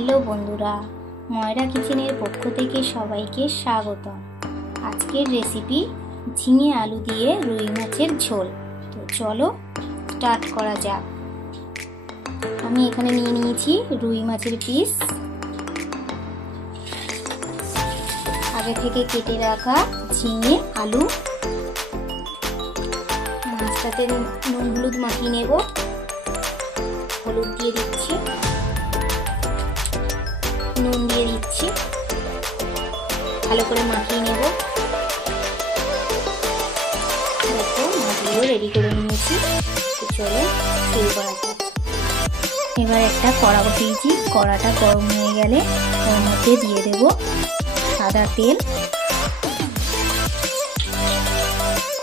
Hello বন্ধুরা, ময়রা কিচেনের পক্ষ থেকে সবাইকে স্বাগতম। আজকের রেসিপি ঝিঙে আলু দিয়ে রুই মাছের ঝোল। তো চলো স্টার্ট করা যাক। আমি এখানে নিয়ে নিয়েছি রুই মাছের পিস, আগে থেকে কেটে রাখা ঝিঙে আলু। মাছটাতে নুন হলুদ মাখিয়ে নেব। হলুদ দিয়ে দিচ্ছি, নুন দিয়ে দিচ্ছি, ভালো করে মাখিয়ে নেব। দেখো মাছগুলো রেডি করে নিয়েছি। চলো শুরু করা যাক। এবার একটা কড়া বসিয়েছি, কড়াটা গরম হয়ে গেলে ওর মধ্যে দিয়ে দেব সাদা তেল।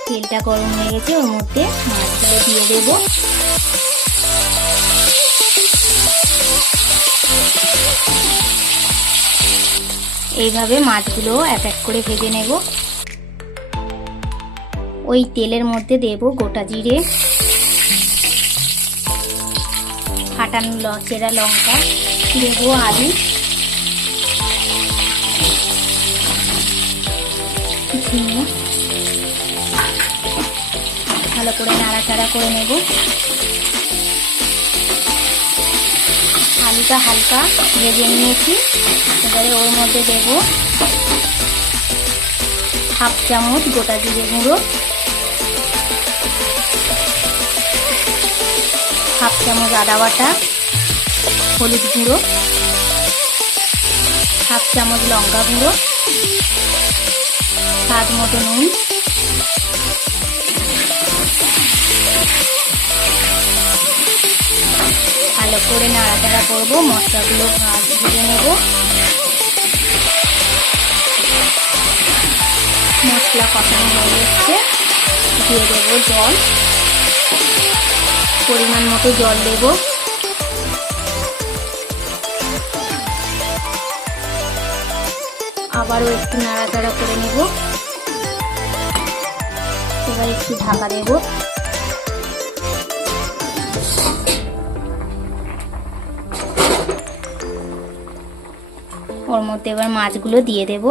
তেলটা গরম হয়ে গেছে, ওর মধ্যে মাছগুলো দিয়ে দেব। এইভাবে মাছগুলো এক এক করে ভেজে নেব। ওই তেলের মধ্যে দেব গোটা জিরে, ফাটানো চেরা লঙ্কা, দেব আলু, ঝিঙে, ভালো করে নাড়াচাড়া করে নেব। আলুটা হালকা ভেজে নিয়েছি। এবারে ওর মধ্যে দেব হাফ চামচ গোটা জিরে গুঁড়ো, হাফ চামচ আদা বাটা, হলুদ গুঁড়ো, হাফ চামচ লঙ্কা গুঁড়ো, স্বাদ মতো নুন, ভালো করে নাড়াচাড়া করব। মশলাগুলো ভেজে নেব। মশলা কষানো হয়ে যাচ্ছে, দিয়ে দেব জল, পরিমাণ মতো জল দেব। আবারও একটু নাড়াচাড়া করে নেব। এবার একটু ঢাকা দেব। ওর মধ্যে এবার মাছগুলো দিয়ে দেব।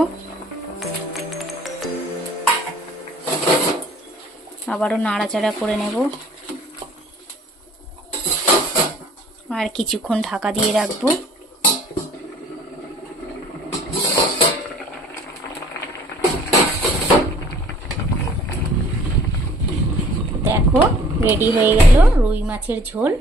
আবারও নাড়াচাড়া করে নেব। আর কিছুক্ষণ ঢাকা দিয়ে রাখবো। দেখো রেডি হয়ে গেল রুই মাছের ঝোল।